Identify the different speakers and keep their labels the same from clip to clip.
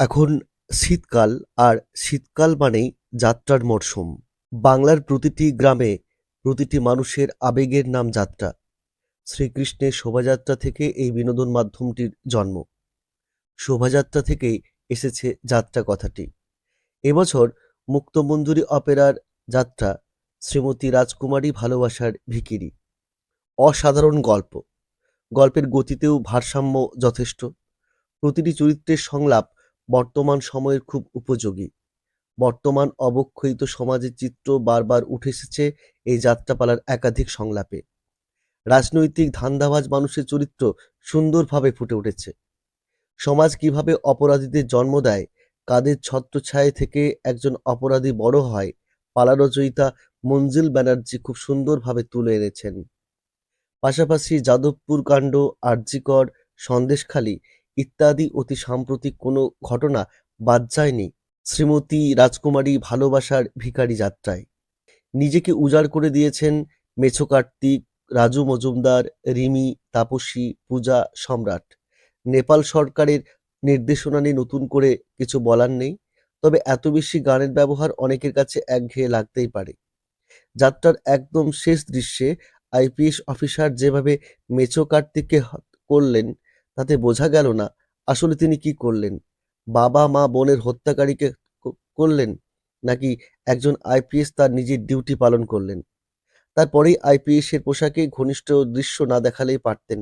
Speaker 1: এখন শীতকাল, আর শীতকাল মানেই যাত্রার মরশুম। বাংলার প্রতিটি গ্রামে প্রতিটি মানুষের আবেগের নাম যাত্রা। শ্রীকৃষ্ণের শোভাযাত্রা থেকে এই বিনোদন মাধ্যমটির জন্ম। শোভাযাত্রা থেকেই এসেছে যাত্রা কথাটি। এবছর মুক্তমঞ্জুরি অপেরার যাত্রা শ্রীমতী রাজকুমারী ভালোবাসার ভিকিরি অসাধারণ গল্প। গল্পের গতিতেও ভারসাম্য যথেষ্ট। প্রতিটি চরিত্রের সংলাপ বর্তমান সময়ের খুব উপযোগী। বর্তমান অবক্ষয়িত সমাজের চিত্র বারবার উঠে এসেছে এই যাত্রাপালার একাধিক সংলাপে। রাজনৈতিক ধান্দাবাজ মানুষের চরিত্র সুন্দরভাবে ফুটে উঠেছে। সমাজ কীভাবে অপরাধীদের জন্ম দেয়, কাদের ছত্রছায়া থেকে একজন অপরাধী বড় হয় পালা রচয়িতা মঞ্জিল ব্যানার্জি খুব সুন্দরভাবে তুলে এনেছেন। পাশাপাশি যাদবপুর কাণ্ড, আরজিকর, সন্দেশখালী ইত্যাদি অতি সাম্প্রতিক কোনো ঘটনা বাদ যায়নি শ্রীমতী রাজকুমারী ভালোবাসার ভিখারি যাত্রায়। নিজেকে উজাড় করে দিয়েছেন মেছো কার্তিক, রাজু মজুমদার, রিমি, তাপসী, পূজা, সম্রাট। নেপাল সরকারের নির্দেশনা নিয়ে নতুন করে কিছু বলার নেই, তবে এত বেশি গানের ব্যবহার অনেকের কাছে একঘেয়ে লাগতেই পারে। যাত্রার একদম শেষ দৃশ্যে আইপিএস অফিসার যেভাবে মেছো কার্তিককে করলেন তাতে বোঝা গেল না আসলে তিনি কি করলেন। বাবা, মা, বোনের হত্যাকারীকে করলেন নাকি একজন আইপিএস তার নিজের ডিউটি পালন করলেন? তারপরেই আইপিএস এর পোশাকে ঘনিষ্ঠ দৃশ্য না দেখালেই পারতেন।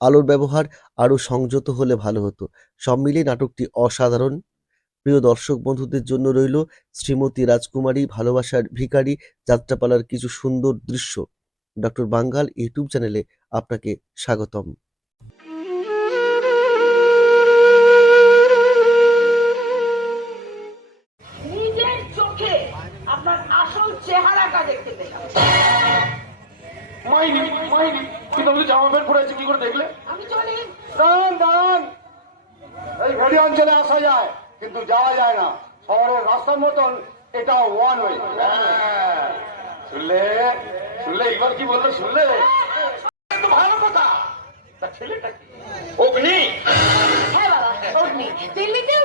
Speaker 1: আলোর ব্যবহার আরও সংযত হলে ভালো হতো। সব মিলিয়ে নাটকটি অসাধারণ। প্রিয় দর্শক বন্ধুদের জন্য রইল শ্রীমতী রাজকুমারী ভালোবাসার ভিখারি যাত্রাপালার কিছু সুন্দর দৃশ্য। ডক্টর বাঙ্গাল ইউটিউব চ্যানেলে আপনাকে স্বাগতম।
Speaker 2: মাইনি মাইনি কিন্তু আমি জামা প্যান্ট পরে আছি কি করে দেখলে? দাঁড়ান দাঁড়ান। এই ভেড়ি অঞ্চলে আসা যায় কিন্তু যাওয়া যায় না। শহরের রাস্তার মতন এটা ওয়ান ওয়ে শুনলে? শুনলে? এবার কি বলল? শুনলে? ভালো কথা। ছেলেটা কি? অগ্নি?
Speaker 3: হ্যাঁ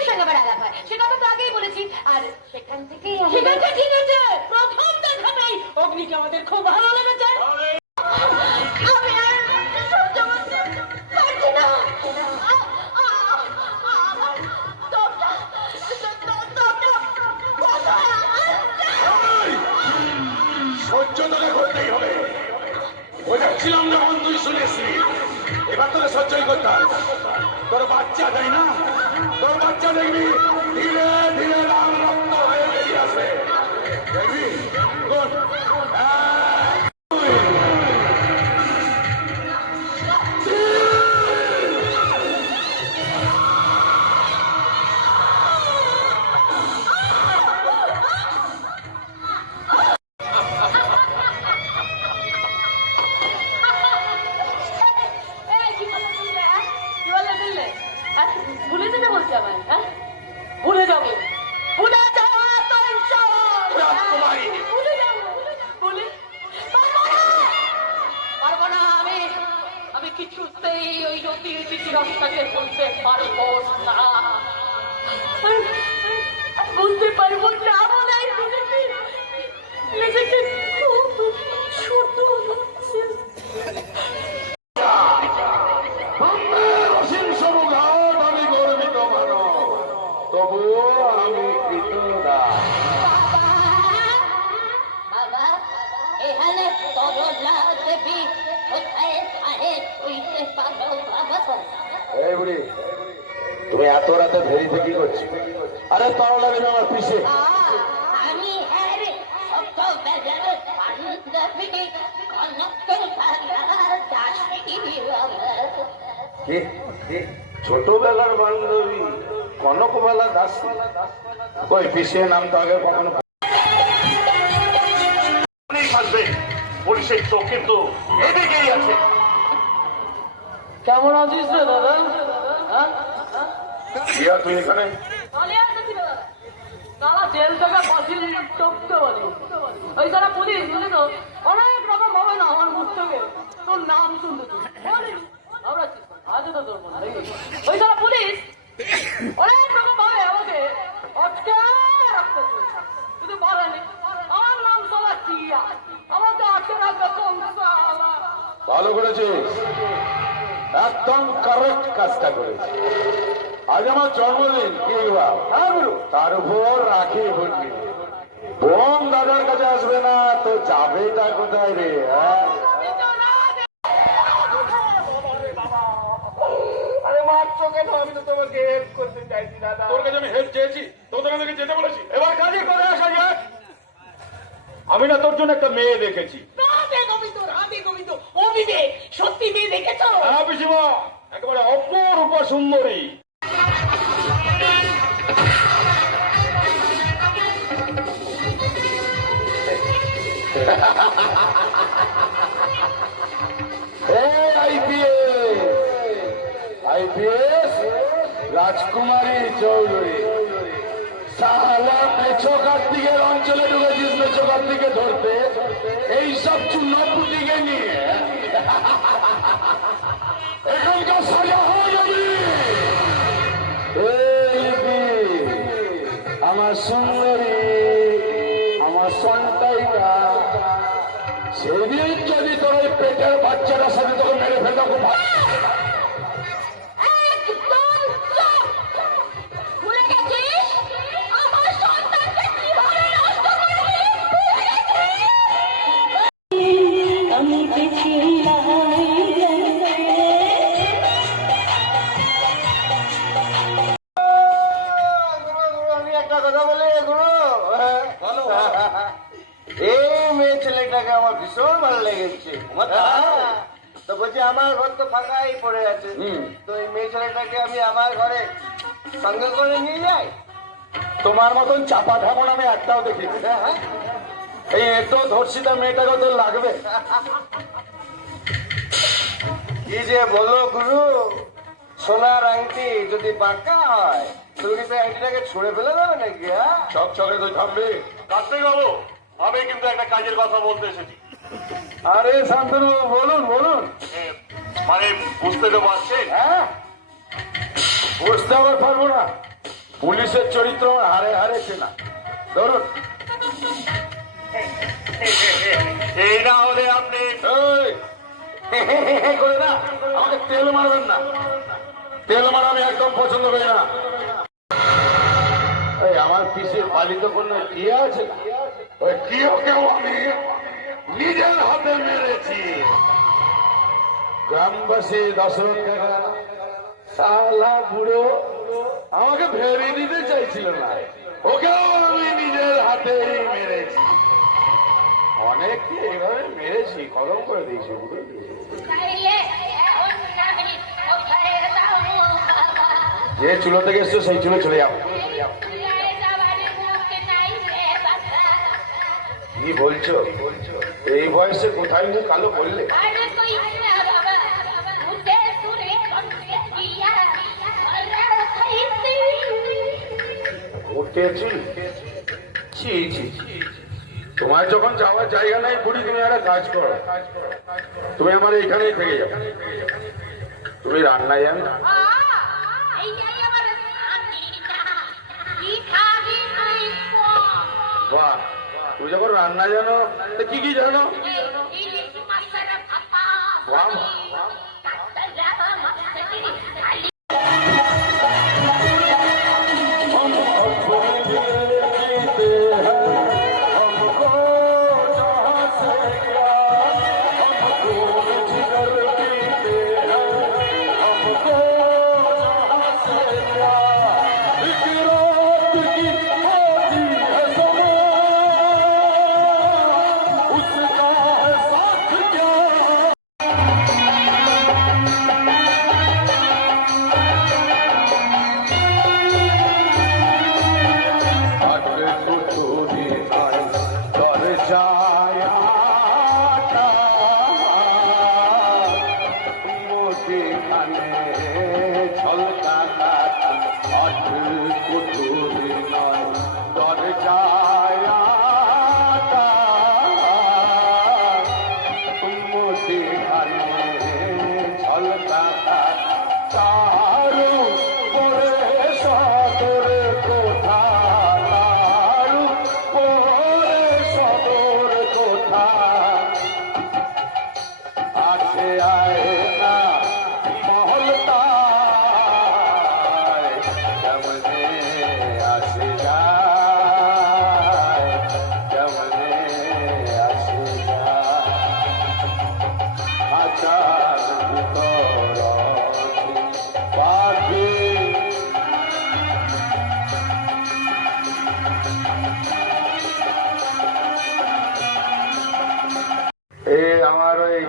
Speaker 3: সঙ্গে আমার আলাপ হয়। সে কথা তো আগেই বলেছি। আর সেখান থেকেই আমি-
Speaker 4: সেখানটা ঠিক আছে। প্রথম অগ্নিকে আমাদের খুব ভালো লেগেছে।
Speaker 3: সহ্য হয়ে
Speaker 2: তোকে করতেই হবে। বোঝাচ্ছিলাম যখন তুই শুনেছিলি এবার তোকে সহ্যই করতে হবে। তোর বাচ্চা তাই না তোর বাচ্চা দেখবি ধীরে ধীরে
Speaker 4: কিছুতেই ওই নদীর দিদি রাস্তাকে বলতে পারব না।
Speaker 3: বলতে পারব না নিজেকে
Speaker 2: এত রাতে কি করছ? আরে তরলা দেবে আমার পিছে
Speaker 3: আমি
Speaker 2: ছোটবেলার বান্ধবী কনকবেলা দাস। ওই পিছিয়ে নাম তো আগে কখনো আসবে পুলিশের চোখ কিন্তু এদিকেই আছে।
Speaker 4: কেমন আছিস রে দাদা? হ্যাঁ? রিয়া জেল থেকে বসিল টপতে ওই তারা পুলিশ বুঝলি তো? অনেক রকম হবে না আমার মুখ তোর নাম শুনতে ওই রকম ভাবে আমাকে অটকে রাখতে কিন্তু বলেনি আমার নাম সলা টিয়া।
Speaker 2: আটকে রাখবে ভালো করেছিস। একদম কারেক্ট কাজটা করেছিস। আজ আমার জন্মদিন কি বাবা? হ্যাঁ গুরু। তার উপর রাখি ভর্তি। বোন দাদার কাছে আসবে না তো যাবেটা কোথায় রে হ্যাঁ?
Speaker 5: আমি তো তোমাকে হেল্প করতে চাইছি দাদা।
Speaker 2: তোর কাছে আমি হেল্প চেয়েছি তোর দোকান যেতে বলেছি।
Speaker 5: এবার কাজে করে আসা যাক। আমি না তোর জন্য একটা মেয়ে দেখেছি।
Speaker 6: সত্যি মেয়ে দেখেছ?
Speaker 5: হ্যাঁ পিসিমা একেবারে অপরূপ সুন্দরী।
Speaker 2: আইপিএস রাজকুমারী চৌধুরী। সালা মেছো কার্তিকের অঞ্চলে ঢুকেছিস মেছো কার্তিকে ধরতে। এইসব চুনপুটিকে নিয়ে। বাচ্চাটার সাথে তোকে মেরে খুব
Speaker 5: হ্যাঁ। তো বলছি আমার ঘর তো ফাঁকাই পড়ে আছে। তো এই মেয়ে ছেলেটাকে আমি আমার ঘরে সঙ্গে করে নিয়ে যাই?
Speaker 2: তোমার মতন চাপা ধামন আমি একটাও দেখি
Speaker 5: হ্যাঁ
Speaker 2: এই এত ধর্ষিতা মেয়েটাকে তোর লাগবে?
Speaker 5: কি যে বলো গুরু? সোনার আংটি যদি বাঁকা হয় তুমি সেই আংটিটাকে ছুঁড়ে ফেলে দেবে নাকি হ্যাঁ?
Speaker 2: চক চকে তুই থামবি।
Speaker 7: কার্তিক বাবু আমি কিন্তু একটা কাজের কথা বলতে এসেছি।
Speaker 2: আরে শান্তনু বলুন বলুন।
Speaker 7: মানে বুঝতে তো পারছেন
Speaker 2: হ্যাঁ? বুঝতে আবার পারব না। পুলিশের চরিত্র আমার হারে হারে চেনা। ধরুন।
Speaker 7: এই না হলে আপনি
Speaker 2: করে না। আমাকে তেল মারবেন না। তেল মারা আমি একদম পছন্দ করি না। আমার পিসের পালিত কন্যা টিয়া আছে ওই টিওকেও আমি নিজের হাতে মেরেছি। গ্রামবাসী দশরথ কাকা সালা বুড়ো আমাকে ভেবে দিতে চাইছিল না। ওকেও আমি নিজের হাতেই মেরেছি। অনেককে এইভাবে মেরেছি কলম করে দিয়েছি বুড়ো যে চুলো থেকে এসছো সেই চুলো চলে যাব কি বলছো বলছো? এই বয়সে কোথায় মুখ কালো করলে ছি ছি। তোমার যখন যাওয়ার জায়গা নাই বুড়ি তুমি একটা কাজ করো। তুমি আমার এইখানেই থেকে যাও। তুমি রান্নায় যাবে? না বাহ। তুমি যখন রান্না জানো কি কি জানো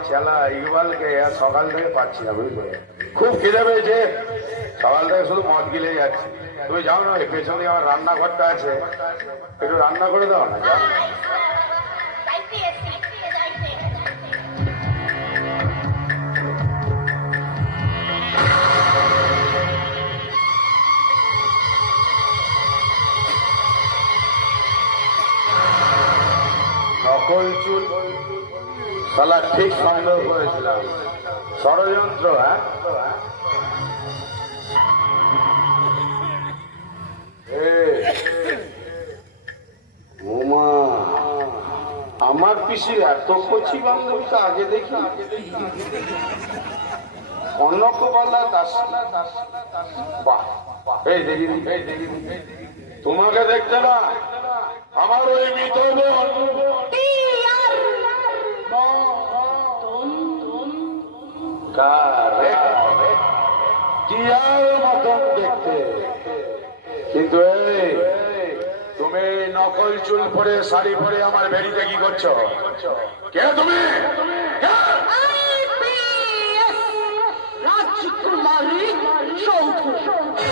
Speaker 2: ছেলা ইকবালকে সকাল থেকে পাচ্ছি না, বুঝলে? খুব খিদে পেয়েছে। সকাল থেকে শুধু মদ গিলে যাচ্ছে। তুমি যাও না পেছনে আমার রান্নাঘরটা আছে। একটু রান্না করে দাও না। নকল চুল। শালা, ঠিক সন্দেহ করেছিলাম। ষড়যন্ত্র হ্যাঁ? আমার পিসির এত কচি তো আগে দেখি। কনক বলা দাস এই দেখি তোমাকে দেখতে না, আমার ওই মৃত বোন টিয়ার মতন দেখতে কিন্তু এই তুমি নকল চুল পরে শাড়ি পরে আমার বেরিতে কি করছ? কে তুমি? কে?
Speaker 6: রাজকুমারী চৌধুরী।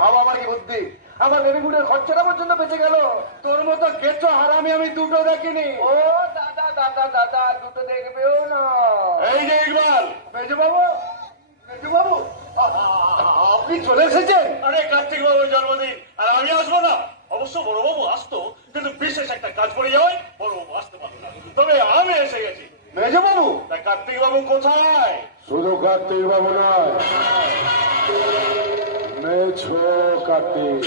Speaker 5: ভাবো আমার কি বুদ্ধি? আমার বেবিগুড়ের খরচাটা পর্যন্ত বেঁচে গেল। তোর মতো গেছো হারামি আমি দুটো দেখিনি। ও দাদা দাদা দুটো দেখবেও না।
Speaker 2: এই যে ইকবাল।
Speaker 5: মেজু বাবু মেজু বাবু আ- আ- আপনি চলে এসেছেন?
Speaker 7: আরে কার্তিক বাবুর জন্মদিন। আর আমি আসব না। অবশ্য বড়বাবু আসতো কিন্তু বিশেষ একটা কাজ পড়ে যাওয়ায় বড়বাবু আসতে পারল না। তবে আমি এসে গেছি।
Speaker 5: মেজু বাবু
Speaker 7: তা কার্তিক বাবু কোথায়?
Speaker 2: শুধু কার্তিক বাবু নয়। মেছো কার্তিক।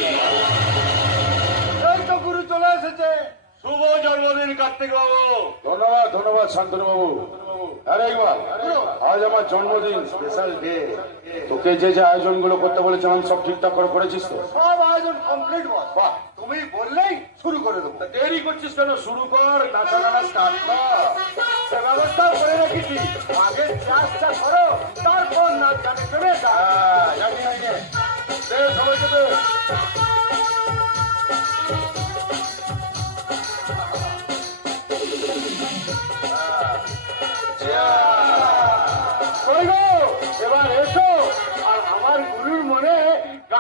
Speaker 5: এই তো গুরু চলে এসেছে।
Speaker 7: শুভ জন্মদিন কার্তিক বাবু।
Speaker 2: ধন্যবাদ ধন্যবাদ শান্তনু বাবু আরে ইকবাল আজ আমার জন্মদিন স্পেশাল ডে তোকে যে যে আয়োজনগুলো করতে বলেছিলাম সব ঠিকঠাক করে করেছিস তো?
Speaker 5: সব আয়োজন কমপ্লিট বাহ। তুমি বললেই শুরু করে দেবো।
Speaker 2: দেরি করছিস কেন? শুরু কর নাচা নাচা স্টার্ট কর।
Speaker 5: সে ব্যবস্থাও করে রেখেছি। আগে চাষটা করো তারপর নাচ গানে চলে।
Speaker 2: দে, সবাইকে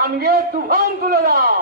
Speaker 5: গান গেয়ে তুফান তুলে দাও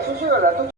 Speaker 5: দেখো গান শেষ হয়ে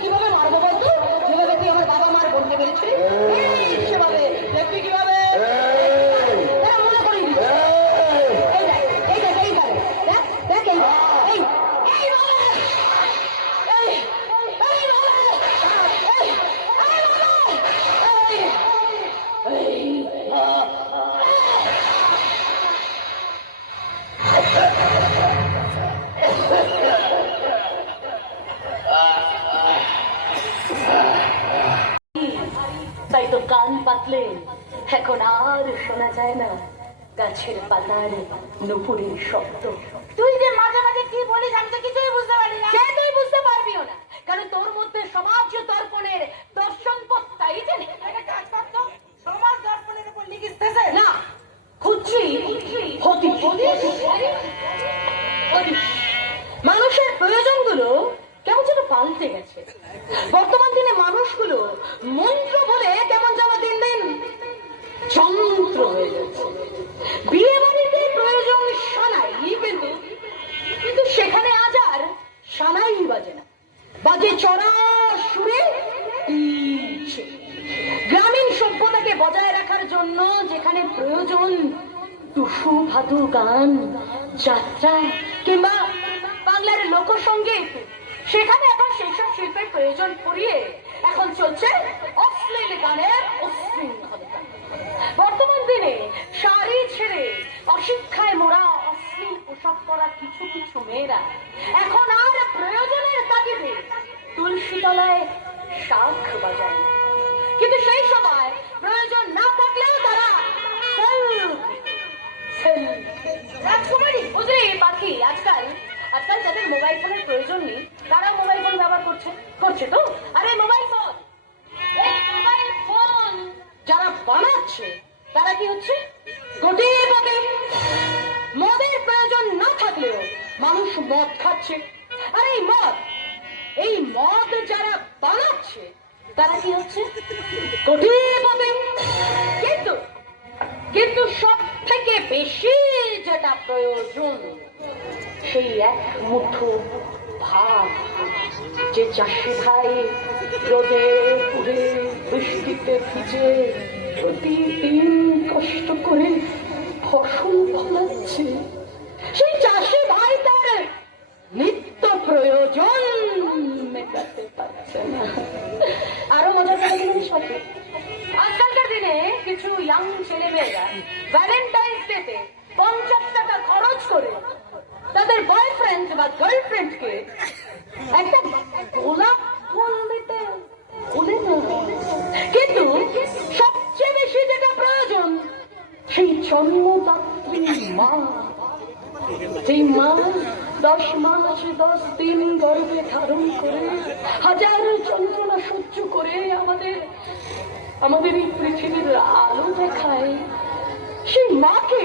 Speaker 6: কীভাবে মারবো বলতো? যেভাবে তুই আমার বাবা মার বলতে মেরেছিলি
Speaker 4: শোনা যায় না। গাছের পাতার নুপুরের শব্দ। তুই যে মাঝে মাঝে কি বলিস আমি তো কিছুই বুঝতে পারি না। সে তুই বুঝতে পারবিও না। কারণ তোর মধ্যে সমাজ দর্পণের দর্শন পত্তাই যে।
Speaker 6: কাজ করতো সমাজ দর্পণের উপর লিখিতেছে
Speaker 4: না খুঁজছি। হতি মানুষের প্রয়োজনগুলো কেমন যেন পাল্টে গেছে। বর্তমান দিনে মানুষগুলো মন্ত্র বলে কেমন যেন দিন দিন যন্ত্র হয়ে যাচ্ছে বিয়ে বাড়িতে প্রয়োজন সানাই কিন্তু কিন্তু সেখানে আজ আর সানাই বাজে না। বাজে চড়া সুরে গ্রামীণ সভ্যতাকে বজায় রাখার জন্য যেখানে প্রয়োজন টুসু, ভাদু, গান, যাত্রা, কিংবা বাংলার লোকসঙ্গীত, সেখানে এখন সেসব শিল্পের প্রয়োজন পড়িয়ে এখন চলছে অশ্লীল গানের উশৃঙ্খলতা বর্তমান দিনে শাড়ি ছেড়ে অশিক্ষায় মোড়া অশ্লীল পোশাক পরা কিছু কিছু মেয়েরা এখন আর প্রয়োজনের তাগিদে তুলসী তলায় শাখ বাজায়। কিন্তু সেই সময় প্রয়োজন মদ খাচ্ছে। আর এই মদ এই মদ যারা বানাচ্ছে, তারা কি হচ্ছে? কিন্তু কিন্তু সব থেকে বেশি যেটা প্রয়োজন, সেই এক মুঠো ভাত যে চাষি ভাই রোদে পুড়ে বৃষ্টিতে ভিজে প্রতিদিন কষ্ট করে ফসল ফলাচ্ছে। আজকালকার দিনে কিছু ইয়াং ছেলে মেয়েরা ভ্যালেন্টাইন্স ডেতে পঞ্চাশ টাকা খরচ করে তাদের বয়ফ্রেন্ড বা গার্লফ্রেন্ডকে একটা গোলাপ ফুল দিতে কিন্তু সবচেয়ে বেশি যেটা প্রয়োজন, সেই জন্মদাত্রী মা। সেই মা দশ মাস দশ দিন গর্ভে ধারণ করে, হাজার যন্ত্রণা সহ্য করে আমাদের আমাদের এই পৃথিবীর আলো দেখায়, সেই মাকে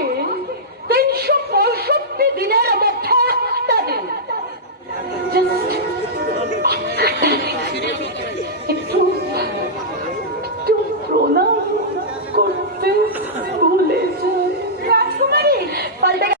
Speaker 4: তিনশো পঁয়ষট্টি দিনের